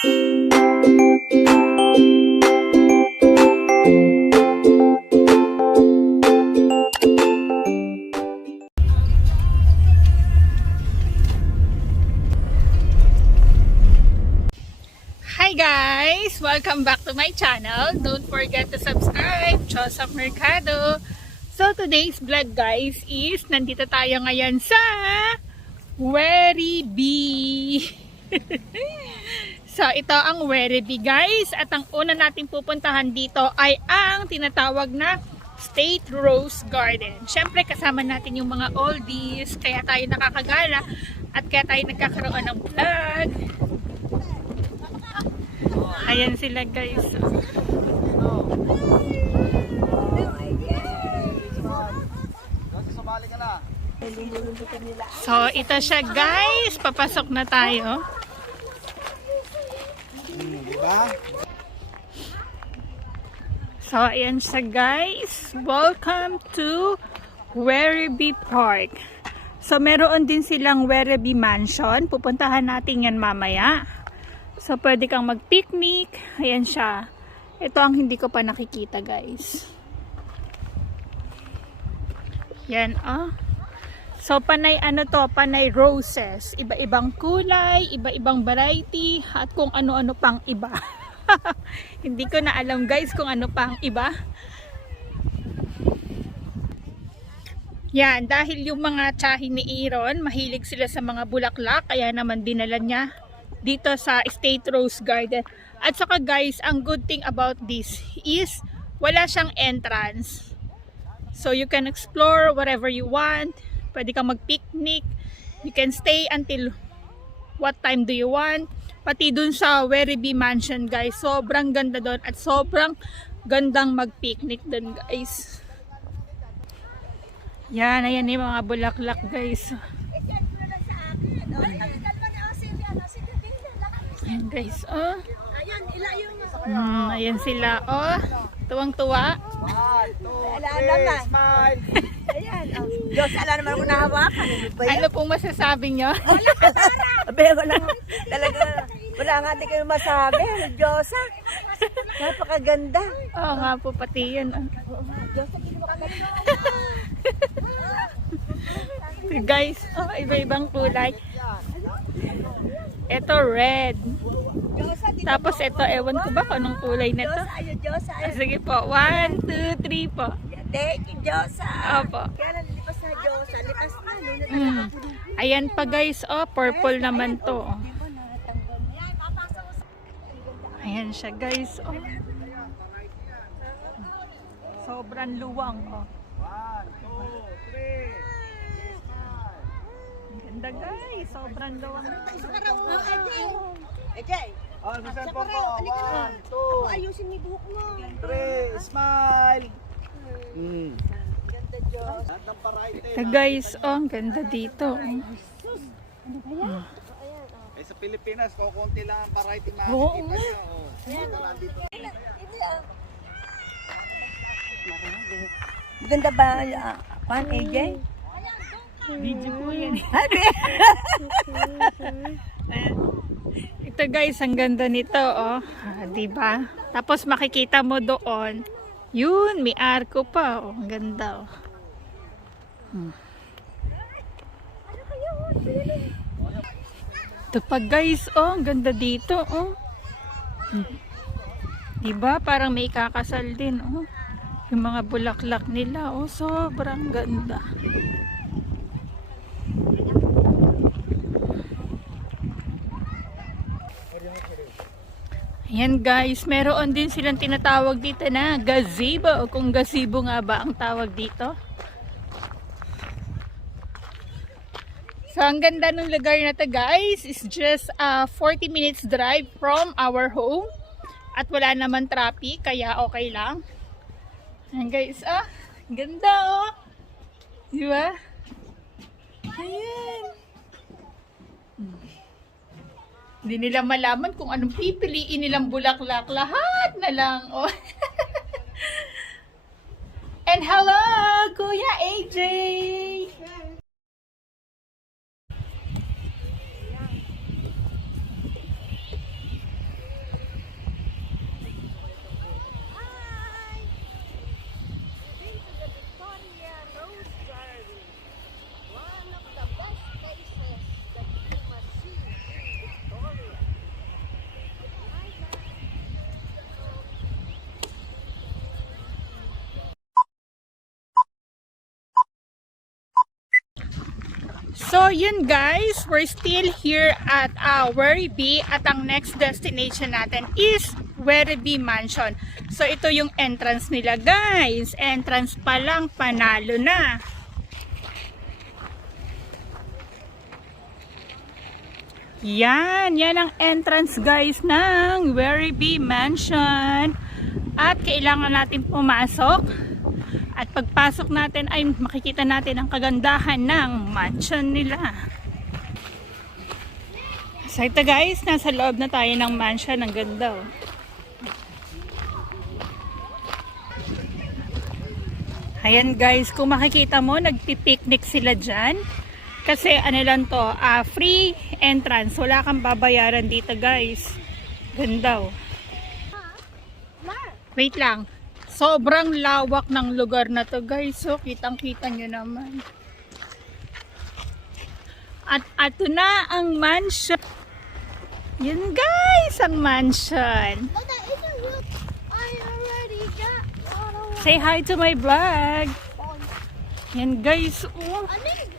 Hi guys! Welcome back to my channel. Don't forget to subscribe, Chosa Mercado. So today's vlog guys is nandito tayo ngayon sa Werribee. so ito ang Werribee guys at ang una nating pupuntahan dito ay ang tinatawag na State Rose Garden. Siyempre kasama natin yung mga oldies kaya tayo nakakagala at kaya tayo nagkakaroon ng vlog. Ayan sila guys. So, ito siya guys. Papasok na tayo. So, ayan siya guys. Welcome to Werribee Park. So, meron din silang Werribee Mansion. Pupuntahan natin yan mamaya. So, pwede kang mag-picnic. Ayan siya. Ito ang hindi ko pa nakikita guys. Yan, ah. So, panay ano to, panay roses. Iba-ibang kulay, iba-ibang variety, at kung ano-ano pang iba. Hindi ko na alam guys kung ano pang iba. Yan, dahil yung mga tsahin ni Aaron, mahilig sila sa mga bulaklak, kaya naman dinala niya dito sa State Rose Garden. At saka guys, ang good thing about this is wala siyang entrance. So you can explore whatever you want. Pwede kang mag-picnic. You can stay until what time do you want. Pati dun sa Werribee Mansion guys. Sobrang ganda doon at sobrang gandang mag-picnic dun guys. Yan, ayan yung mga bulaklak guys. Ayan guys, oh. Ayan, ila yung Hmm, ayan sila, oh. Tuwang-tuwa. One, smile. Oh. Diyos, ala naman ako nahawakan. Ano? Ano pong masasabi nyo? Abe, wala. Talaga, wala nga di kayo masabi. Ano, Diyos, ah. Napakaganda. Oo nga po, pati yun. oh. Oo nga, Diyos, ah, hindi mo kaganda. Guys, oh, iba-ibang kulay. Ito red. Ah, Tapos ito, ewan ko ba kung anong kulay Ah, ayo. Sige po, one, two, three po. Thank you, Diyos, ah. Opo. Kaya lang, lipas na, Diyos, ah. Lipas na, no? Mm. Ayan pa guys, oh, purple naman to. oh. Ayan siya guys, oh. Sobrang luwang, oh. Ganda guys, sobrang luwang. Eh, Jay. Oh, Susan Sa po paraw, po. halika na. One, two, Ayusin mo yung buhok mo. three, smile. Hmm. Ganda, Diyos. At ang variety. Ito guys, oh, ang ganda dito. oh. Eh, sa Pilipinas, kukunti lang ang variety makikita Oo niyo. Oh. Dito lang dito. Ganda ba, uh, Juan AJ? Video po yan. Ito guys, ang ganda nito, oh. Ah, 'Di ba? Tapos makikita mo doon, yun, may arko pa, oh. Ang ganda, oh. Hmm. Ito pa guys, oh, ang ganda dito, oh. Hmm. 'Di ba? Parang may kakasal din, oh. Yung mga bulaklak nila, oh, sobrang ganda. Ayan guys, meron din silang tinatawag dito na gazebo o kung gazebo nga ba ang tawag dito. So ang ganda ng lugar na to guys is just a 40 minutes drive from our home at wala naman traffic kaya okay lang. Ayan guys, ah, ganda oh. Di ba? Ayan. Hindi nila malaman kung anong pipiliin nilang bulaklak. Lahat na lang. Oh. And hello, Kuya AJ! So, yun guys, we're still here at uh, Werribee at ang next destination natin is Werribee Mansion. So, ito yung entrance nila guys. Entrance pa lang, panalo na. Yan, yan ang entrance guys ng Werribee Mansion. At kailangan natin pumasok. At pagpasok natin ay makikita natin ang kagandahan ng mansion nila. So ito guys, nasa loob na tayo ng mansion. Ang ganda oh. Ayan guys, kung makikita mo, nagpipiknik sila dyan. Kasi ano lang to, ah, free entrance. Wala kang babayaran dito guys. Ganda oh. Wait lang. Sobrang lawak ng lugar na to guys. So, kitang-kita nyo naman. At ato na ang mansion. Yun guys, ang mansion. Say hi to my vlog. one. Yan guys, oh. Need.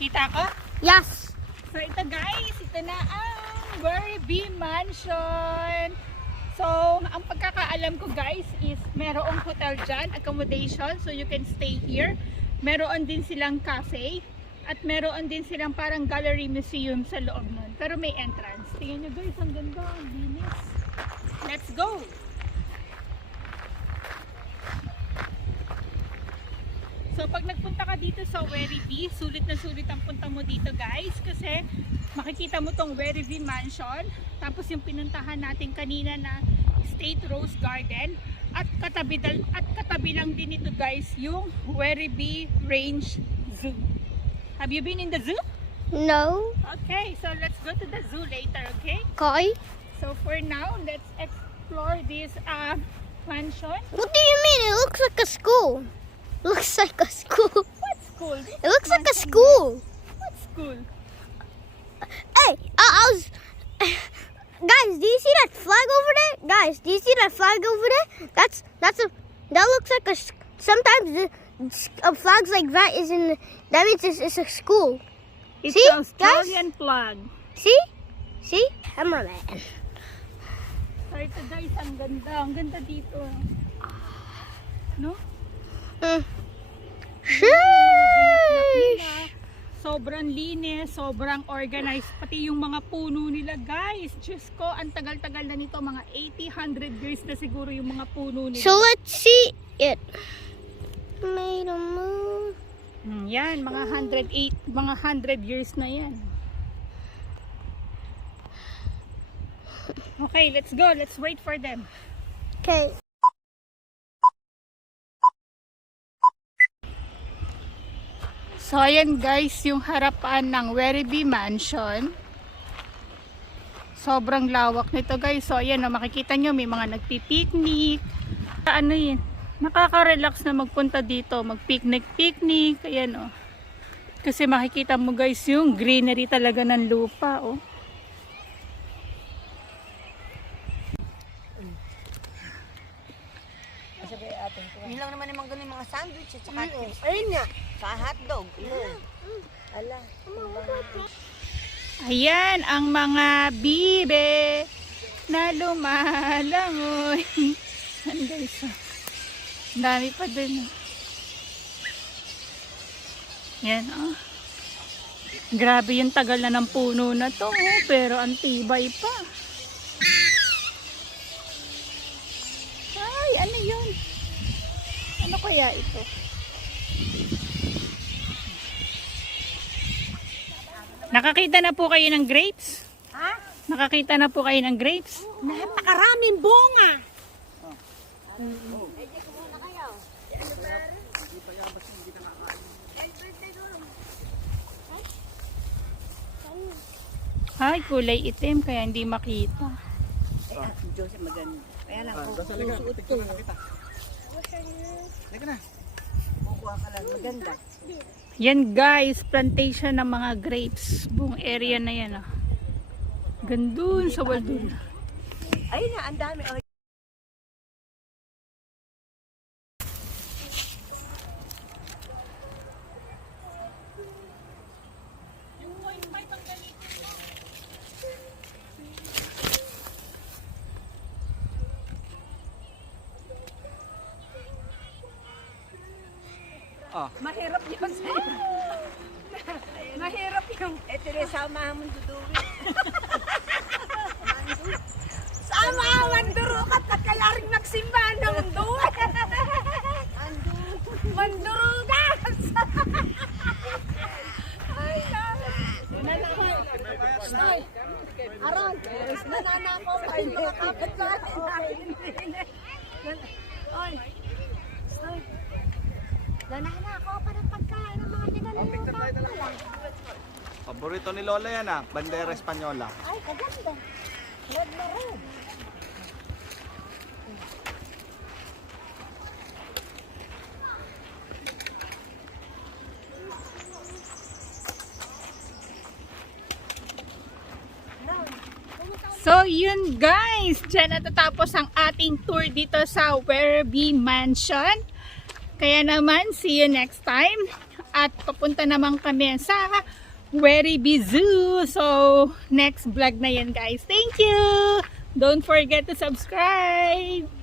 Kita ko? Yes. So ito guys, ito na ang Werribee Mansion. So, ang pagkakaalam ko guys is merong hotel dyan, accommodation, so you can stay here. Meron din silang cafe at meron din silang parang gallery museum sa loob nun. Pero may entrance. Tingnan nyo guys, ang ganda, ang. Let's go! So pag nagpunta ka dito sa Werribee, sulit na sulit ang punta mo dito guys kasi makikita mo tong Werribee Mansion tapos yung pinuntahan natin kanina na State Rose Garden at katabi, at katabi lang din ito guys yung Werribee Range Zoo. Have you been in the zoo? No. Okay, so let's go to the zoo later, okay? Kai. So for now, let's explore this uh, mansion. What do you mean? It looks like a school. Looks like a school. What school? It looks like a school. What school? Hey, I, I was. Guys, do you see that flag over there? Guys, do you see that flag over there? That's that's a that looks like a. Sometimes the, a flags like that is in. That means it's, it's a school. It's See, Australian flag. See, see, cameraman. So ito guys, ang ganda. Ang ganda dito. No? Mm. Sheesh. Sobrang linis, sobrang organized. Pati yung mga puno nila guys. Diyos ko, ang tagal-tagal na nito. Mga 80, 100 years na siguro yung mga puno nila. So let's see it. A move. Hmm, yan, mga 108, mga 100 years na yan. Okay, let's go. Let's wait for them. Okay. So, ayan guys, yung harapan ng Werribee Mansion. Sobrang lawak nito guys. So, ayan, oh, makikita nyo, may mga nagpipiknik. Ano yun? Nakaka-relax na magpunta dito. Mag-picnic-picnic. Ayan, oh. Kasi makikita mo guys, yung greenery talaga ng lupa, oh. Yun lang naman yung mga ganun, mga sandwich at saka crispy. Ayun nga. Sa hotdog. Ayun. Ala. Ayan, ang mga bibe na lumalangoy. Guys, oh. Ang dami pa dun. oh. Yan, oh. Grabe yung tagal na ng puno na to, oh, pero ang tibay pa. Kaya ito? Nakakita na po kayo ng grapes? Ha? Nakakita na po kayo ng grapes? Napakaraming bunga. Ay, kulay itim kaya hindi makita. Ah, Diyos, maganda. Kaya lang, Ah, kung susuot ko, Teka na. kukuha ka lang. Maganda. Yan guys, plantation ng mga grapes. Buong area na yan. Oh. Gandun sa Waldun. Ayun na, ang dami. Oo. Mahirap yun sa'yo. Mahirap yung... Ito rin samahan mo duduwi. Sama, mandurukat at kaya rin nagsimba ng duwi. Mandurukat! Ay, Stay. Aron, nananakaw pa yung mga kapitbahay namin. Oy, stay. Nananakaw pa ng pagkain ng mga tinanong Paborito ni Lola yan ah. Bandera Espanyola. Ay, kaganda. Red na red. So yun guys, dyan natatapos ang ating tour dito sa Werribee Mansion. Kaya naman, see you next time. At papunta naman kami sa Werribee Zoo. So, next vlog na yan guys. Thank you! Don't forget to subscribe!